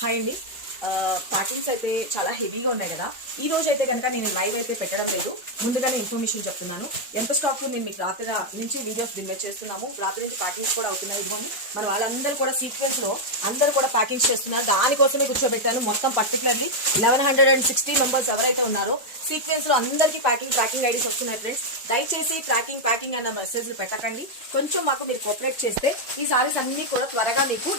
Hi అండి. Packings అయితే చాలా హెవీగా ఉన్నాయి కదా. ఈ రోజు అయితే కనుక నేను లైవ్ అయితే పెట్టడం లేదు, ముందుగానే ఇన్ఫర్మేషన్ చెప్తున్నాను. ఎంత స్టాక్ నేను మీకు రాత్రి నుంచి వీడియోస్ డిమెట్ చేస్తున్నాము. రాత్రి నుంచి ప్యాకింగ్స్ కూడా అవుతున్నాయి. ఇదిగోండి మన వాళ్ళందరూ కూడా సీక్వెన్స్ లో అందరూ కూడా ప్యాకింగ్స్ చేస్తున్నారు. దానికోసమే కూర్చోబెట్టాను. మొత్తం పర్టికులర్లీ 1160 మెంబర్స్ ఎవరైతే ఉన్నారో సీక్వెన్స్ లో అందరికీ ట్రాకింగ్ ఐడీస్ వస్తున్నాయి. ఫ్రెండ్స్ దయచేసి ట్రాకింగ్ అన్న మెసేజ్లు పెట్టకండి. కొంచెం మాకు మీరు కోఆపరేట్ చేస్తే ఈ సారీస్ అన్ని కూడా త్వరగా మీకు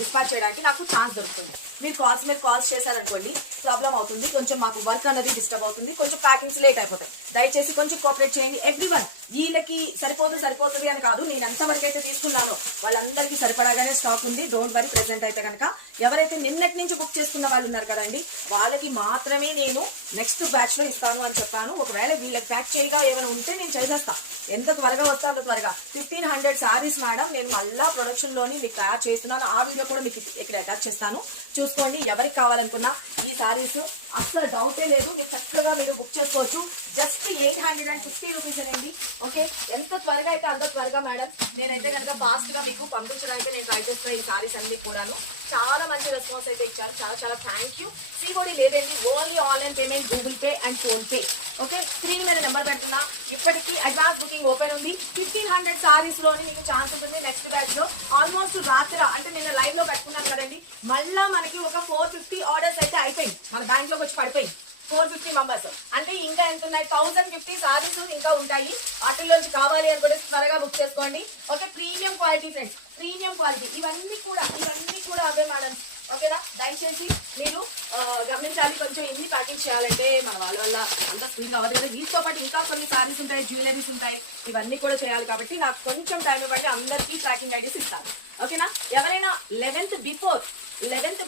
డిస్పాచ్ చేయడానికి నాకు ఛాన్స్ దొరుకుతుంది. మీరు కాల్స్ చేశారనుకోండి ప్రాబ్లం అవుతుంది. కొంచెం మాకు వర్క్ అనేది డిస్టర్బ్ అవుతుంది. కొంచెం ప్యాకింగ్స్ లేట్ అయిపోతాయి. దయచేసి కొంచెం కోఆపరేట్ చేయండి. ఎవ్రీవన్ వీళ్ళకి సరిపోతుంది అని కాదు, నేను ఎంతవరకు అయితే తీసుకున్నానో వాళ్ళందరికీ సరిపడాగానే స్టాక్ ఉంది. Don't worry. ప్రెసెంట్ అయితే కనుక ఎవరైతే నిన్నటి నుంచి బుక్ చేసుకున్న వాళ్ళు ఉన్నారు కదండి, వాళ్ళకి మాత్రమే నేను నెక్స్ట్ బ్యాచ్ లో ఇస్తాను అని చెప్పాను. ఒకవేళ వీళ్ళకి ప్యాక్ చేయగా ఏమైనా ఉంటే నేను చేసేస్తా. ఎంత త్వరగా వస్తా అంత త్వరగా. 1500 సారీస్ మేడం నేను మళ్ళా ప్రొడక్షన్ లోని మీకు తయారు చేస్తున్నాను. ఆ వీడియో కూడా మీకు ఇక్కడ అటాచ్ చేస్తాను, చూసుకోండి. ఎవరికి కావాలనుకున్నా ఈ సారీస్ అస్సలు డౌటే లేదు, మీరు చక్కగా మీరు బుక్ చేసుకోవచ్చు. జస్ట్ 850 రూపీస్ అండి. ఓకే, ఎంత త్వరగా అయితే అంత త్వరగా మేడం. నేనైతే కనుక ఫాస్ట్ గా మీకు పంపించడానికి నేను ట్రై చేస్తున్నా. ఈ సారీస్ అన్ని కూడాను చాలా మంచి రెస్పాన్స్ అయితే ఇచ్చారు. చాలా థ్యాంక్ యూ. సిఓడి లేదండి, only online payment, Google pay and phone pay. Okay, screen మీద నెంబర్ పెడుతున్నా. ఇప్పటికీ అడ్వాన్స్ బుకింగ్ ఓపెన్ ఉంది. 1500 సారీస్ లోని మీకు ఛాన్స్ ఉంటుంది. నెక్స్ట్ బ్యాచ్ లో ఆల్మోస్ట్ రాత్రి అంటే నేను లైవ్ లో పెట్టుకున్నాను కదండి, మళ్ళా మనకి ఒక 450 ఆర్డర్స్ అయితే అయిపోయింది. మన బ్యాంక్ లోకి వచ్చి పడిపోయింది 450 మెంబర్స్. అంటే ఇంకా ఎంత ఉన్నాయి? 1050 సారీస్ ఇంకా ఉంటాయి. వాటిల్లోంచి కావాలి అనుకుంటే త్వరగా బుక్ చేసుకోండి. Okay, premium quality friends, premium quality. ఇవన్నీ కూడా అవే మేడం. ఓకేనా, దయచేసి మీరు గమనించాలి. కొంచెం ఇన్ని ప్యాకింగ్ చేయాలంటే మన వాళ్ళ వల్ల అంతా స్క్రీన్ అవ్వదు కదా. వీటితో పాటు ఇంకా కొన్ని సారీస్ ఉంటాయి, జ్యువెలరీస్ ఉంటాయి, ఇవన్నీ కూడా చేయాలి. కాబట్టి నాకు కొంచెం టైం ఇవ్వండి, అందరికీ ట్రాకింగ్ ఐడీస్ ఇస్తాను. ఓకేనా, ఎవరైనా 11th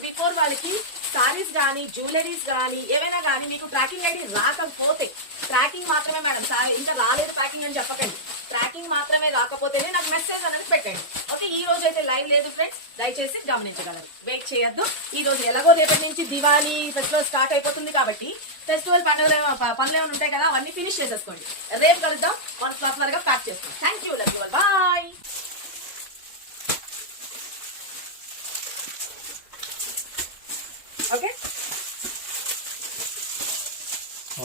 బిఫోర్ వాళ్ళకి సారీస్ కానీ జ్యువెలరీస్ కానీ ఏవైనా కానీ మీకు ట్రాకింగ్ ఐడి రాకపోతే, ట్రాకింగ్ మాత్రమే మేడం, ఇంకా రాలేదు ట్రాకింగ్ అని చెప్పకండి. ట్రాకింగ్ మాత్రమే రాకపోతేనే నాకు మెసేజ్ అనేది పెట్టండి. ఓకే, ఈ రోజు అయితే లైవ్ లేదు ఫ్రెండ్స్, దయచేసి గమనించగలరు. వెయిట్ చేయొద్దు. ఈ రోజు ఎలాగో రేపటి నుంచి దివాళీ ఫెస్టివల్ స్టార్ట్ అయిపోతుంది కాబట్టి ఫెస్టివల్ పనులు ఏమైనా ఉంటాయి కదా, అవన్నీ ఫినిష్ చేసేసుకోండి. రేపు కలుద్దాం, మనం త్వరగా ప్యాక్ చేసుకోండి. Thank you, love you, bye. Okay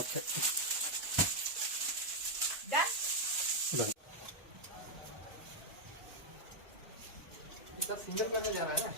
okay single करने जा रहा है ना।